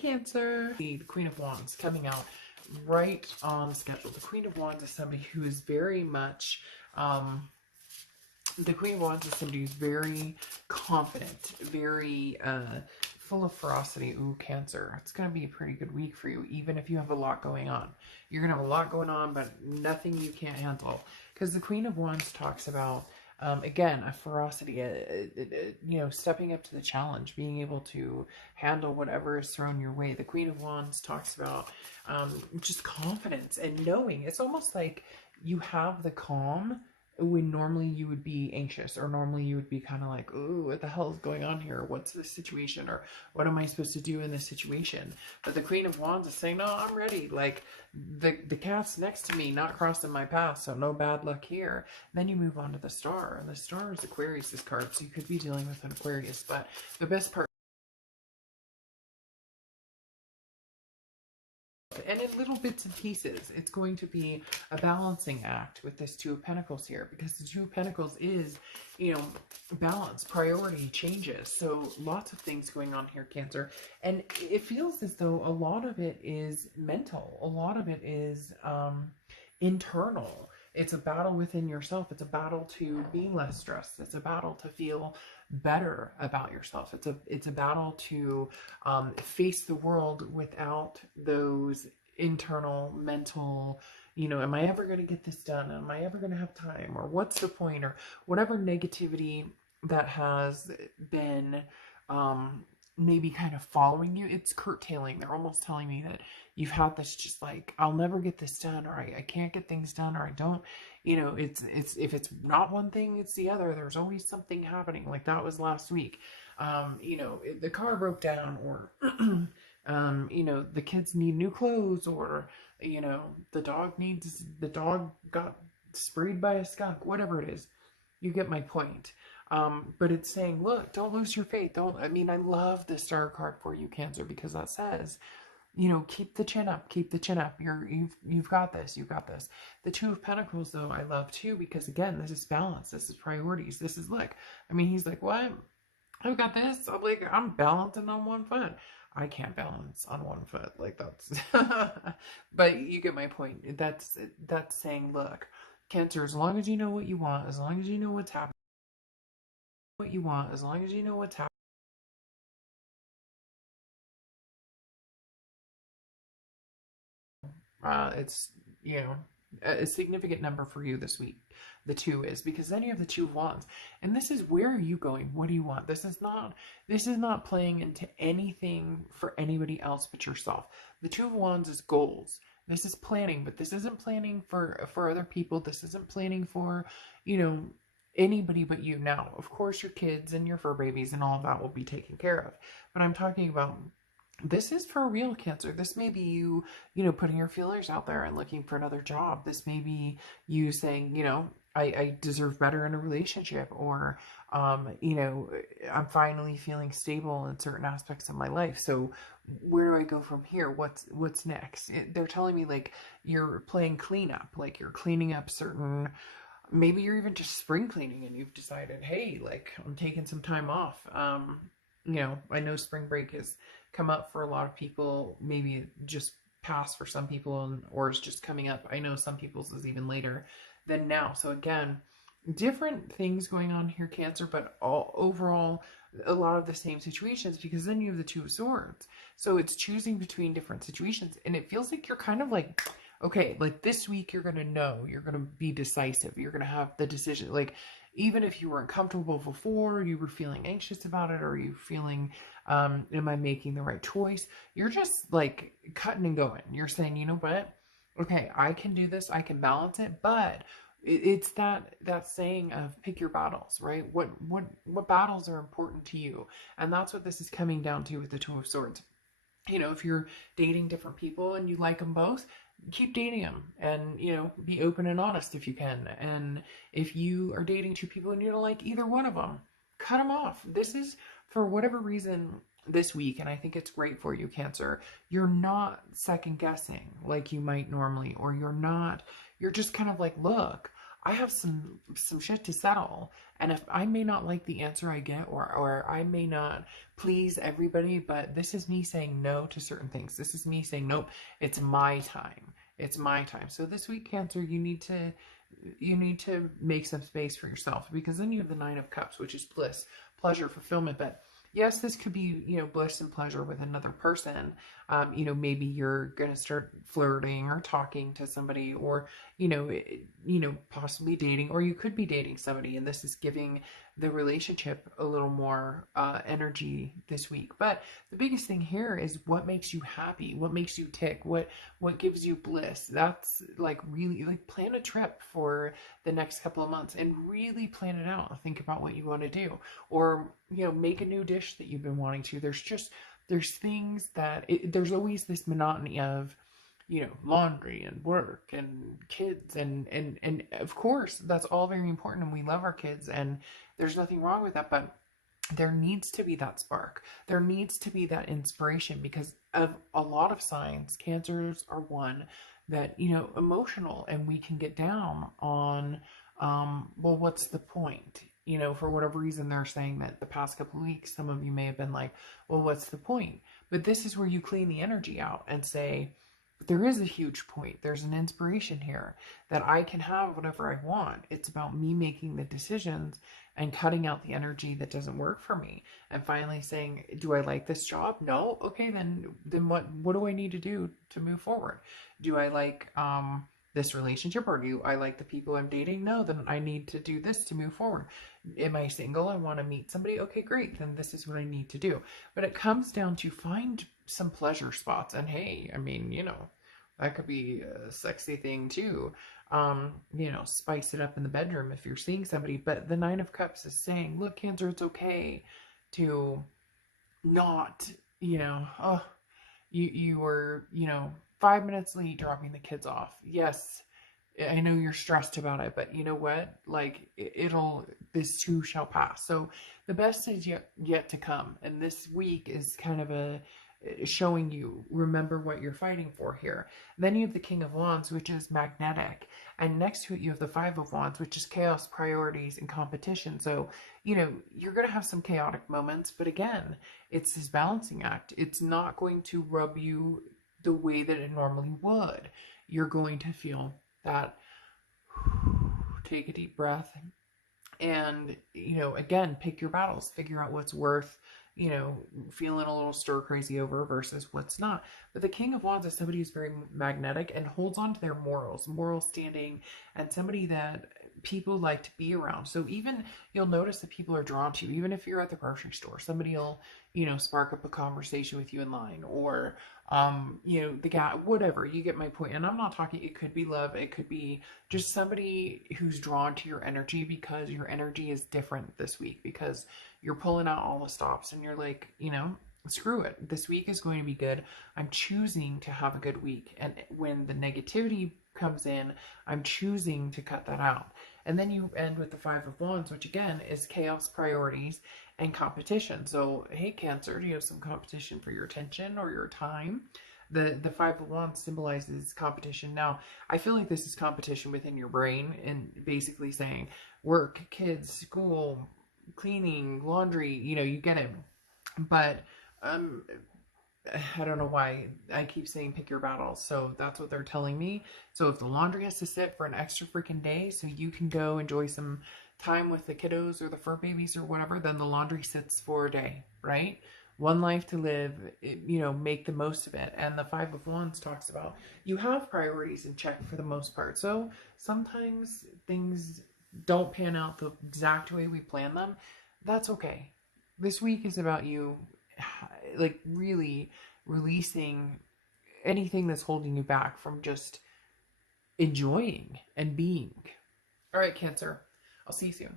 Cancer. The Queen of Wands coming out right on schedule. The Queen of Wands is somebody who is very much, the Queen of Wands is somebody who's very confident, very full of ferocity. Ooh, Cancer. It's going to be a pretty good week for you, even if you have a lot going on. You're going to have a lot going on, but nothing you can't handle. Because the Queen of Wands talks about, again, a ferocity, stepping up to the challenge, being able to handle whatever is thrown your way. The Queen of Wands talks about just confidence and knowing. It's almost like you have the calm when normally you would be anxious, or normally you would be kind of like, ooh, what the hell is going on here? What's this situation? Or what am I supposed to do in this situation? But the Queen of Wands is saying, no, I'm ready. Like, the cat's next to me, not crossing my path, so no bad luck here. Then you move on to the Star, and the Star is Aquarius' card, so you could be dealing with an Aquarius. But the best part, and in little bits and pieces, it's going to be a balancing act with this Two of Pentacles here, because the Two of Pentacles is, balance, priority, changes. So lots of things going on here, Cancer. And it feels as though a lot of it is mental. A lot of it is internal. It's a battle within yourself. It's a battle to be less stressed. It's a battle to feel better about yourself. It's a battle to face the world without those internal mental, am I ever going to get this done? Am I ever going to have time? Or what's the point? Or whatever negativity that has been maybe kind of following you, it's curtailing. They're almost telling me that you've had this just like, I'll never get this done, or I can't get things done, or I don't, it's if it's not one thing, it's the other. There's always something happening. Like that was last week. The car broke down, or the kids need new clothes, or the dog got sprayed by a skunk, whatever it is. You get my point. But it's saying, look, don't lose your faith. I love the Star card for you, Cancer, because that says, keep the chin up, keep the chin up. You've got this, you've got this. The Two of Pentacles, though, I love too, because again, this is balance, this is priorities, this is, look, he's like, what? I've got this. I'm balancing on one foot. I can't balance on one foot. Like that's, but you get my point. That's saying, look, Cancer, as long as you know what you want, as long as you know what's happening, as long as you know what's happening, it's, a significant number for you this week. The two is, because then you have the Two of Wands, and this is, where are you going? What do you want? This is not playing into anything for anybody else but yourself. The Two of Wands is goals. This is planning, but this isn't planning for other people. This isn't planning for, anybody but you. Now, of course, your kids and your fur babies and all of that will be taken care of, but I'm talking about, this is for real, Cancer. This may be you, putting your feelers out there and looking for another job. This may be you saying, I deserve better in a relationship, or, I'm finally feeling stable in certain aspects of my life. So where do I go from here? What's next? They're telling me, like, you're playing cleanup, like you're cleaning up certain, maybe you're even just spring cleaning, and you've decided, hey, like, I'm taking some time off. I know spring break has come up for a lot of people, maybe just passed for some people, or it's just coming up. I know some people's is even later than now. So again, different things going on here, Cancer, but overall, a lot of the same situations, because then you have the Two of Swords. So it's choosing between different situations, and it feels like you're kind of like, okay, like this week you're going to know, you're going to be decisive, you're going to have the decision. Like, even if you weren't comfortable before, you were feeling anxious about it, or you feeling, am I making the right choice? You're just like cutting and going. You're saying, you know what? Okay, I can do this. I can balance it, but it's that saying of pick your battles, right? What battles are important to you? And that's what this is coming down to with the Two of Swords. If you're dating different people and you like them both, keep dating them, and be open and honest if you can. And if you are dating two people and you don't like either one of them, cut them off. This is, for whatever reason, this week, and I think it's great for you, Cancer, you're not second guessing like you might normally, or you're just kind of like, look, I have some shit to settle. And if I may not like the answer I get, or I may not please everybody, but this is me saying no to certain things. This is me saying nope, it's my time. It's my time. So this week, Cancer, you need to make some space for yourself, because then you have the Nine of Cups, which is bliss, pleasure, fulfillment. But yes, this could be, bliss and pleasure with another person. Maybe you're going to start flirting or talking to somebody, or, possibly dating, or you could be dating somebody, and this is giving the relationship a little more energy this week. But the biggest thing here is what makes you happy, what makes you tick, what gives you bliss. That's like really like plan a trip for the next couple of months and really plan it out. Think about what you want to do, or make a new dish that you've been wanting to. There's things that there's always this monotony of laundry and work and kids, and of course that's all very important, and we love our kids, and there's nothing wrong with that. But there needs to be that spark. There needs to be that inspiration, because of a lot of signs, Cancers are one that, emotional, and we can get down on, well, what's the point? For whatever reason, they're saying that the past couple of weeks, some of you may have been like, well, what's the point? But this is where you clean the energy out and say, there is a huge point. There's an inspiration here that I can have whatever I want. It's about me making the decisions and cutting out the energy that doesn't work for me, and finally saying, do I like this job? No. Okay, then what do I need to do to move forward? Do I like this relationship, or do I like the people I'm dating? No, then I need to do this to move forward. Am I single? I want to meet somebody. Okay, great. Then this is what I need to do. But it comes down to find some pleasure spots. And hey, I mean, that could be a sexy thing too. Spice it up in the bedroom if you're seeing somebody. But the Nine of Cups is saying, look, Cancer, it's okay to not, oh, you were, 5 minutes late dropping the kids off. Yes, I know you're stressed about it, but you know what? Like, this too shall pass. So the best is yet to come. And this week is kind of showing you, remember what you're fighting for here. Then you have the King of Wands, which is magnetic. And next to it, you have the Five of Wands, which is chaos, priorities, and competition. So, you're going to have some chaotic moments, but again, it's this balancing act. It's not going to rub you the way that it normally would. You're going to feel that, take a deep breath, and, again, pick your battles, figure out what's worth, feeling a little stir crazy over versus what's not. But the King of Wands is somebody who's very magnetic and holds on to their moral standing, and somebody that people like to be around. So even you'll notice that people are drawn to you, even if you're at the grocery store, somebody will, spark up a conversation with you in line, or, the guy, whatever, you get my point. And I'm not talking, it could be love, it could be just somebody who's drawn to your energy, because your energy is different this week, because you're pulling out all the stops and you're like, screw it. This week is going to be good. I'm choosing to have a good week. And when the negativity comes in, I'm choosing to cut that out. And then you end with the Five of Wands, which again is chaos, priorities, and competition. So, hey, Cancer, do you have some competition for your attention or your time? The Five of Wands symbolizes competition. Now, I feel like this is competition within your brain, and basically saying work, kids, school, cleaning, laundry, you get it. But I don't know why I keep saying pick your battles. So that's what they're telling me. So if the laundry has to sit for an extra freaking day so you can go enjoy some time with the kiddos or the fur babies or whatever, then the laundry sits for a day, right? One life to live, make the most of it. And the Five of Wands talks about you have priorities in check for the most part. So sometimes things don't pan out the exact way we plan them. That's okay. This week is about you, like, really releasing anything that's holding you back from just enjoying and being. All right, Cancer. I'll see you soon.